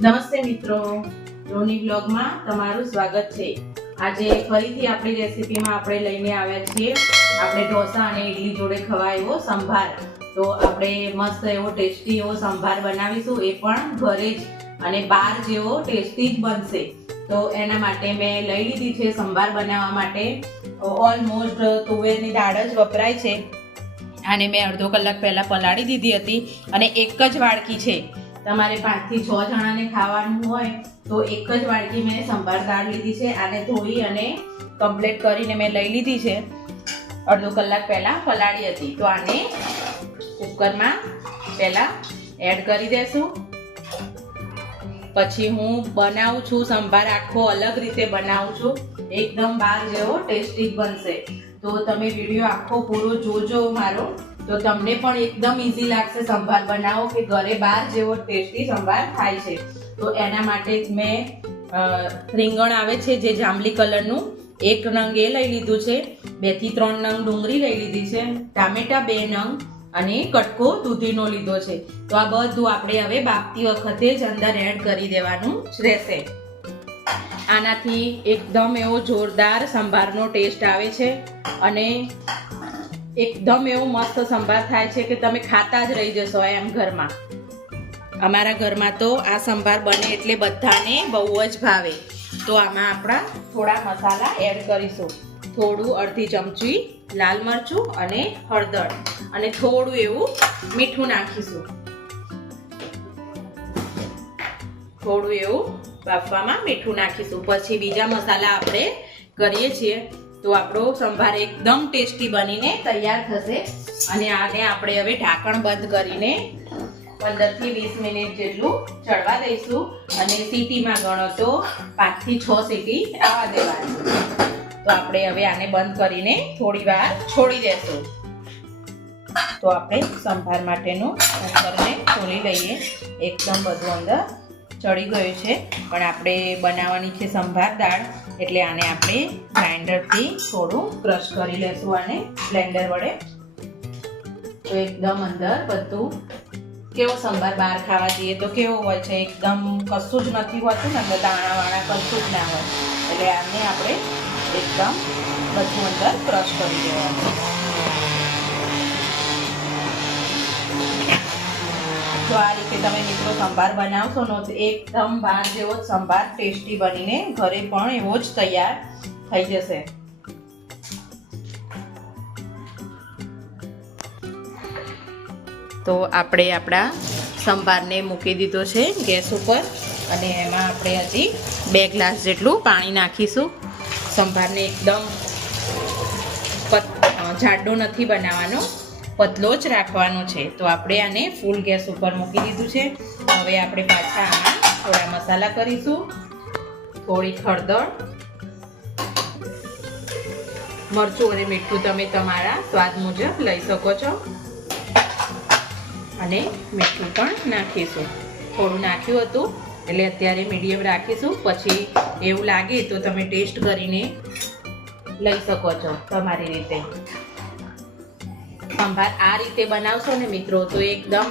નમસ્તે મિત્રો, રોની બ્લોગમાં તમારું સ્વાગત છે। આજે ફરીથી આપણી રેસીપીમાં આપણે લઈને આવ્યા છીએ આપણે ઢોસા અને ઇડલી જોડે ખવાય એવો સંભાર। તો આપણે મસ્ત એવો ટેસ્ટી એવો સંભાર બનાવીશું, એ પણ ઘરે જ અને બહાર જેવો ટેસ્ટી જ બનશે। તો એના માટે મેં લઈ લીધી છે સંભાર બનાવવા માટે ઓલમોસ્ટ તુવેરની દાળ જ વપરાય છે। આને મેં અડધો કલાક પહેલા પલાળી દીધી હતી અને એક જ વાડકી છે। તમારે 5 થી 6 જણાને ખાવાનું હોય તો એક જ વાડકી મેં સંભાર દાળ લીધી છે। આને ધોઈ અને કમ્પ્લીટ કરીને મેં લઈ લીધી છે, અડધો કલાક પહેલા પલાળી હતી। તો આને કુકરમાં પહેલા એડ કરી દેશું। પછી હું બનાવું છું સંભાર આખો અલગ રીતે બનાવું છું, એકદમ બહાર જેવો ટેસ્ટી બનશે। તો તમે વિડીયો આખો પૂરો જોજો મારો, તો તમને પણ એકદમ ઈઝી લાગશે સંભાર બનાવો કે ઘરે બહાર જેવો ટેસ્ટી સંભાર થાય છે। તો એના માટે જ મેં રીંગણ આવે છે જે જાંબલી કલરનું, 1 નંગ એ લઈ લીધું છે, 2 થી 3 નંગ ડુંગળી લઈ લીધી છે, ટામેટા 2 નંગ અને કટકો દૂધીનો લીધો છે। તો આ બધું આપણે હવે બાફતી વખતે જ અંદર એડ કરી દેવાનું રહેશે। આનાથી એકદમ એવો જોરદાર સંભારનો ટેસ્ટ આવે છે અને એકદમ એવો મસ્ત સંભાર થાય છે કે તમે ખાતા જ રહી જશો એમ ઘરમાં। અમારા ઘરમાં તો આ સંભાર બને એટલે બધાને બહુ જ ભાવે। તો આમાં આપણા થોડા મસાલા એડ કરીશું, થોડું અડધી ચમચી લાલ મરચું અને હળદર અને થોડું એવું મીઠું નાખીશું। થોડું એવું બાફવામાં મીઠું નાખીશું, પછી બીજા મસાલા આપણે કરીએ છીએ। તો આપણો સંભાર એકદમ ટેસ્ટી બનીને તૈયાર થશે અને આને આપણે હવે ઢાંકણ બંધ કરીને 15 થી 20 મિનિટ જેટલું ચડવા દઈશું અને સીટીમાં ગણો તો 5 થી 6 સીટી આવવા દેવાની। તો આપણે હવે આને બંધ કરીને થોડી વાર છોડી દેશું। તો આપણે સંભાર માટેનું કુકરને ખોલી લઈએ, એકદમ બધું અંદર ચડી ગયું છે, પણ આપણે બનાવવાની છે સંભાર દાળ એટલે આને આપણે ગ્રાઇન્ડરથી થોડું ક્રશ કરી લેશું, આને બ્લેન્ડર વડે। તો એકદમ અંદર બધું કેવો સંભાર બહાર ખાવા જઈએ તો કેવો હોય છે, એકદમ કશું જ નથી હોતું ને, દાણાવાળા કશું જ ના હોય, એટલે આને આપણે એકદમ બધું અંદર ક્રશ કરી દેવાનું। તો આ રીતે તમે મિત્રો સંભાર બનાવશો ને તો એકદમ બહાર જેવો જ સંભાર ટેસ્ટી બનીને ઘરે પણ એવો જ તૈયાર થઈ જશે। તો આપણે આપણા સંભારને મૂકી દીધો છે ગેસ ઉપર અને એમાં આપણે હજી 2 ગ્લાસ જેટલું પાણી નાખીશું। સંભારને એકદમ જાડો નથી બનાવવાનો, પતલો જ રાખવાનો છે। તો આપણે આને ફૂલ ગેસ ઉપર મૂકી દીધું છે। હવે આપણે પાછા આમાં થોડા મસાલા કરીશું, થોડી હળદર, મરચું અને મીઠું તમે તમારા સ્વાદ મુજબ લઈ શકો છો અને મીઠું પણ નાખીશું, થોડું નાખ્યું હતું એટલે અત્યારે મીડિયમ રાખીશું, પછી એવું લાગે તો તમે ટેસ્ટ કરીને લઈ શકો છો તમારી રીતે। સંભાર આ રીતે બનાવશો ને મિત્રો તો એકદમ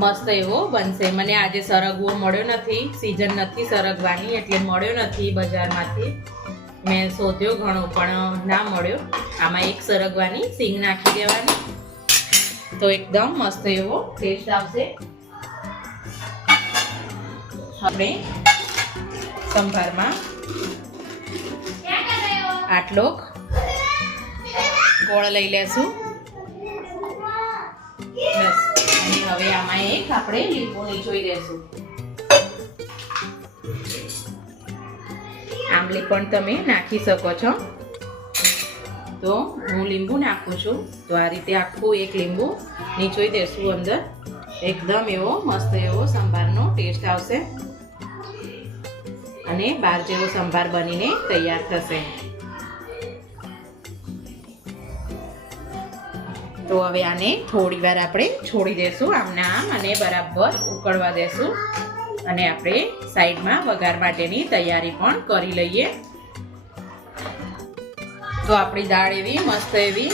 મસ્ત એવો બનશે। મને આજે સરગવો મળ્યો નથી, સિઝન નથી સરગવાની એટલે મળ્યો નથી બજારમાંથી, મેં શોધ્યો ઘણો પણ ના મળ્યો। આમાં એક સરગવાની સિંગ નાખી દેવાની તો એકદમ મસ્ત એવો ટેસ્ટ આવશે। આપણે સંભારમાં આટલો ગોળ લઈ લેશું, બસ। અને હવે આમાં એક આપણે લીંબુ નીચોઈ દેશું। આંબલી પણ તમે નાખી શકો છો, તો હું લીંબુ નાખું છું। તો આ રીતે આખું એક લીંબુ નીચોઈ દેશું અંદર, એકદમ એવો મસ્ત એવો સંભારનો ટેસ્ટ આવશે અને બહાર જેવો સંભાર બનીને તૈયાર થશે। તો હવે આને થોડી વાર આપણે છોડી દેશું આમના આમ અને બરાબર ઉકળવા દેશું અને આપણે સાઈડમાં વઘાર માટેની તૈયારી પણ કરી લઈએ। તો આપણી દાળ એવી મસ્ત એવી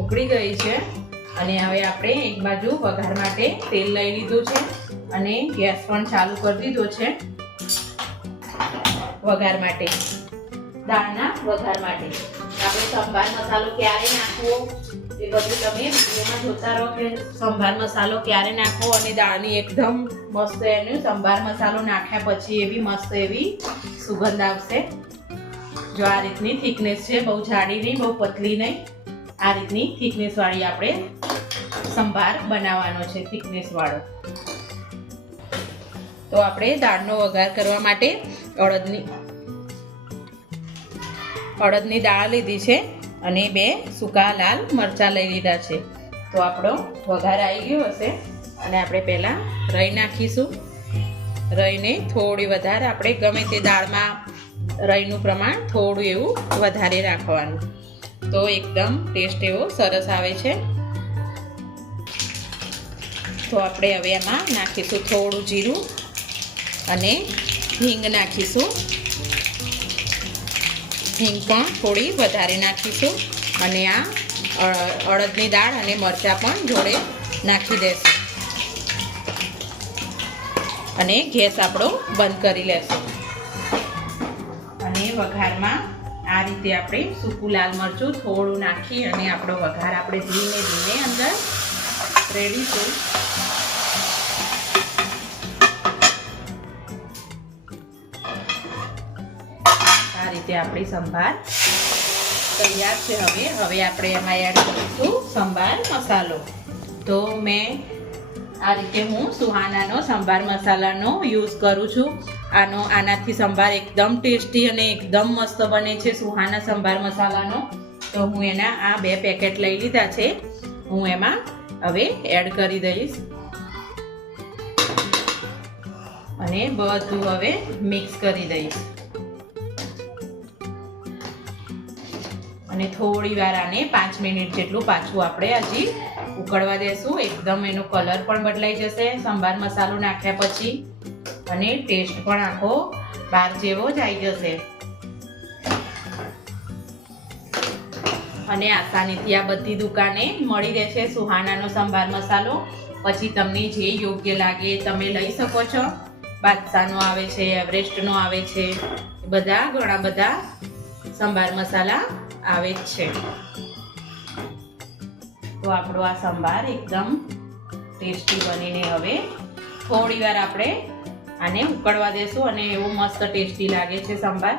ઉકળી ગઈ છે અને હવે આપણે એક બાજુ વઘાર માટે તેલ લઈ લીધું છે અને ગેસ પણ ચાલુ કરી દીધો છે વઘાર માટે, દાળના વઘાર માટે. આપણે સંભાર મસાલો ક્યારે નાખવો એ બધું તમે વિડીયોમાં જોતા રહો કે સંભાર મસાલો ક્યારે નાખવો, અને દાળની એકદમ મસ્ત એનું સંભાર મસાલો નાખ્યા પછી એવી મસ્ત એવી સુગંધ આવશે. જો આ રીતની થિકનેસ છે, બહુ જાડી નહીં બહુ પતલી નહીં, આ રીતની થિકનેસ વાળી આપણે સંભાર બનાવવાનો છે, થિકનેસ વાળો. તો આપણે દાળનો વઘાર કરવા માટે અડદની દાળ લીધી છે અને 2 સૂકા લાલ મરચાં લઈ લીધા છે. તો આપણો વઘાર આવી ગયો હશે અને આપણે પહેલાં રાઈ નાખીશું. રાઈને થોડી વધારે આપણે ગમે તે દાળમાં રાઈનું પ્રમાણ થોડું એવું વધારે રાખવાનું, તો એકદમ ટેસ્ટ એવો સરસ આવે છે. તો આપણે હવે એમાં નાખીશું થોડું જીરું અને હિંગ નાખીશું. હિંગ પણ થોડી વધારે નાખીશું અને આ અડદની દાળ અને મરચાં પણ જોડે નાખી દઈશું અને ગેસ આપણો બંધ કરી લેશું. અને વઘારમાં આ રીતે આપણે સૂકું લાલ મરચું થોડું નાખી અને આપણો વઘાર આપણે ધીમે ધીમે અંદર રેડીશું. આ રીતે આપણી સંભાર તૈયાર છે. હવે આપણે એમાં એડ કરીશું સંભાર મસાલો. તો મેં આ રીતે હું સુહાનાનો સંભાર મસાલાનો યુઝ કરું છું. આનાથી સંભાર એકદમ ટેસ્ટી અને એકદમ મસ્ત બને છે, સુહાના સંભાર મસાલાનો. તો હું એના આ 2 પેકેટ લઈ લીધા છે, હું એમાં હવે એડ કરી દઈશ અને બધું હવે મિક્સ કરી દઈશ અને થોડી વાર આને 5 મિનિટ જેટલું પાછું આપણે હજી ઉકળવા દેશું. એકદમ એનો કલર પણ બદલાઈ જશે સંભાર મસાલો નાખ્યા પછી અને ટેસ્ટ પણ આખો બહાર જેવો જ આવી જશે. અને આસાનીથી આ બધી દુકાને મળી રહેશે સુહાનાનો સંભાર મસાલો. પછી તમને જે યોગ્ય લાગે તમે લઈ શકો છો. બાદશાહનો આવે છે, એવરેસ્ટનો આવે છે, બધા ઘણા બધા સંભાર મસાલા આવે જ છે. તો આપણો આ સંભાર એકદમ ટેસ્ટી બનીને હવે થોડી વાર આપણે આને ઉકળવા દેશું અને એવો મસ્ત ટેસ્ટી લાગે છે સંભાર.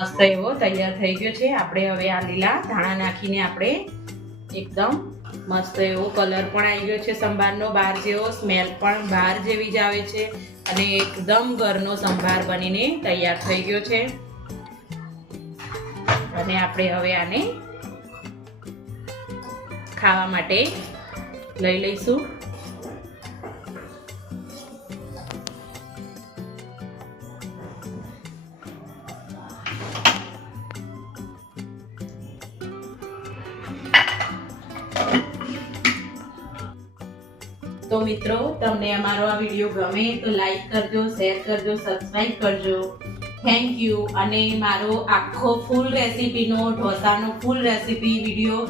મસ્ત એવો તૈયાર થઈ ગયો છે. આપણે હવે આ લીલા ધાણા નાખીને આપણે એકદમ મસ્ત એવો કલર પણ આવી ગયો છે સંભારનો, બહાર જેવો સ્મેલ પણ બહાર જેવી જ આવે છે અને એકદમ ઘરનો સંભાર બનીને તૈયાર થઈ ગયો છે. અને આપણે હવે આને ખાવા માટે લઈ લઈશું. તો મિત્રો, તમને અમારો આ વિડીયો ગમે તો લાઈક કરજો, શેર કરજો, સબસ્ક્રાઇબ કરજો. Thank you. અને મારો આખો ફૂલ રેસીપીનો ઢોસાનો ફૂલ રેસીપી વિડીયો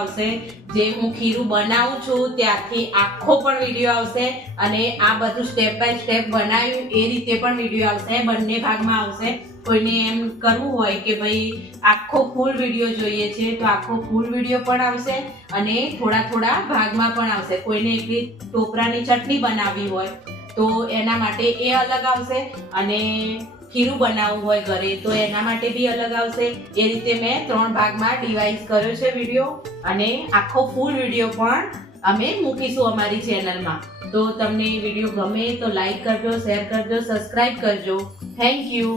આવશે. જે હું ખીરું બનાવું છું ત્યારથી આખો પણ વિડીયો આવશે અને આ બધું સ્ટેપ બાય સ્ટેપ બનાવ્યું એ રીતે પણ વિડીયો આવશે. બંને ભાગમાં આવશે. કોઈને એમ કરવું હોય કે ભાઈ આખો ફૂલ વિડીયો જોઈએ છે તો આખો ફૂલ વિડીયો પણ આવશે અને થોડા થોડા ભાગમાં પણ આવશે. કોઈને એકલી ટોપરાની ચટણી બનાવવી હોય તો એના માટે એ અલગ આવશે અને ખીરું બનાવવું હોય ઘરે તો એના માટે બી અલગ આવશે. એ રીતે મેં 3 ભાગમાં ડિવાઇડ કર્યો છે વિડીયો અને આખો ફૂલ વિડીયો પણ અમે મૂકીશું અમારી ચેનલમાં. તો તમને વિડીયો ગમે તો લાઈક કરજો, શેર કરજો, સબસ્ક્રાઇબ કરજો. Thank you.